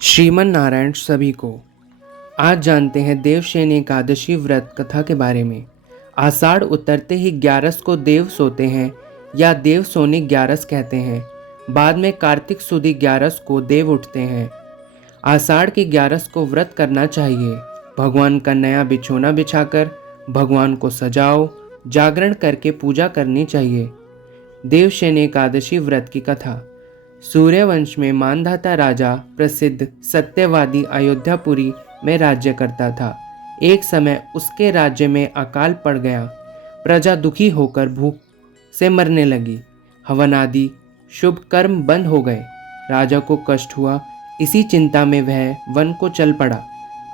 श्रीमन नारायण सभी को। आज जानते हैं देवशयनी एकादशी व्रत कथा के बारे में। आषाढ़ उतरते ही 11 को देव सोते हैं या देव सोनी 11 कहते हैं। बाद में कार्तिक सुदी 11 को देव उठते हैं। आषाढ़ की 11 को व्रत करना चाहिए। भगवान का नया बिछोना बिछाकर भगवान को सजाओ, जागरण करके पूजा करनी चाहिए। देवशयनी एकादशी व्रत की कथा। सूर्यवंश में मानधाता राजा प्रसिद्ध सत्यवादी अयोध्यापुरी में राज्य करता था। एक समय उसके राज्य में अकाल पड़ गया। प्रजा दुखी होकर भूख से मरने लगी। हवन आदि शुभ कर्म बंद हो गए। राजा को कष्ट हुआ। इसी चिंता में वह वन को चल पड़ा।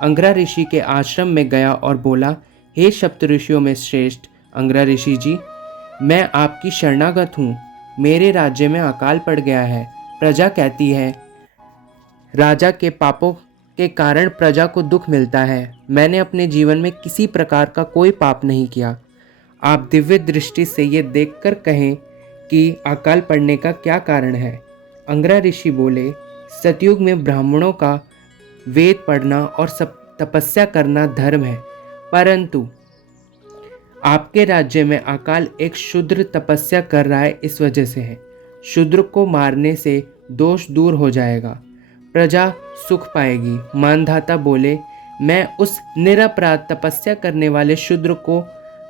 अंगरा ऋषि के आश्रम में गया और बोला, हे सप्तऋषियों में श्रेष्ठ अंगरा ऋषि जी, मैं आपकी शरणागत हूँ। मेरे राज्य में अकाल पड़ गया है। प्रजा कहती है राजा के पापों के कारण प्रजा को दुख मिलता है। मैंने अपने जीवन में किसी प्रकार का कोई पाप नहीं किया। आप दिव्य दृष्टि से ये देखकर कहें कि अकाल पड़ने का क्या कारण है। अंगरा ऋषि बोले, सतयुग में ब्राह्मणों का वेद पढ़ना और तपस्या करना धर्म है, परंतु आपके राज्य में अकाल एक शूद्र तपस्या कर रहा है, इस वजह से है। शूद्र को मारने से दोष दूर हो जाएगा, प्रजा सुख पाएगी। मानधाता बोले, मैं उस निरपराध तपस्या करने वाले शूद्र को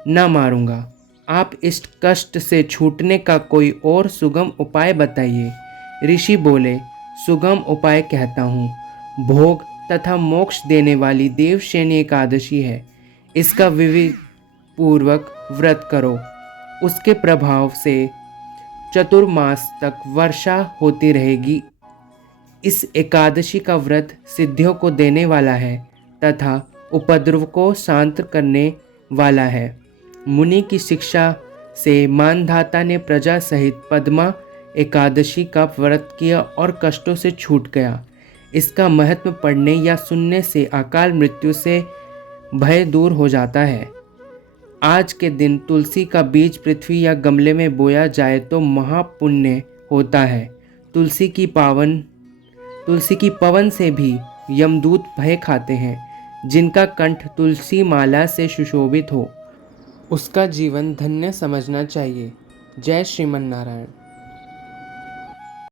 न मारूंगा। आप इस कष्ट से छूटने का कोई और सुगम उपाय बताइए। ऋषि बोले, सुगम उपाय कहता हूँ। भोग तथा मोक्ष देने वाली देवशयनी एकादशी है। इसका विधि पूर्वक व्रत करो। उसके प्रभाव से चतुर्मास तक वर्षा होती रहेगी। इस एकादशी का व्रत सिद्धियों को देने वाला है तथा उपद्रव को शांत करने वाला है। मुनि की शिक्षा से मानधाता ने प्रजा सहित पद्मा एकादशी का व्रत किया और कष्टों से छूट गया। इसका महत्व पढ़ने या सुनने से अकाल मृत्यु से भय दूर हो जाता है। आज के दिन तुलसी का बीज पृथ्वी या गमले में बोया जाए तो महापुण्य होता है। तुलसी की पवन से भी यमदूत भय खाते हैं। जिनका कंठ तुलसी माला से सुशोभित हो, उसका जीवन धन्य समझना चाहिए। जय श्रीमन नारायण।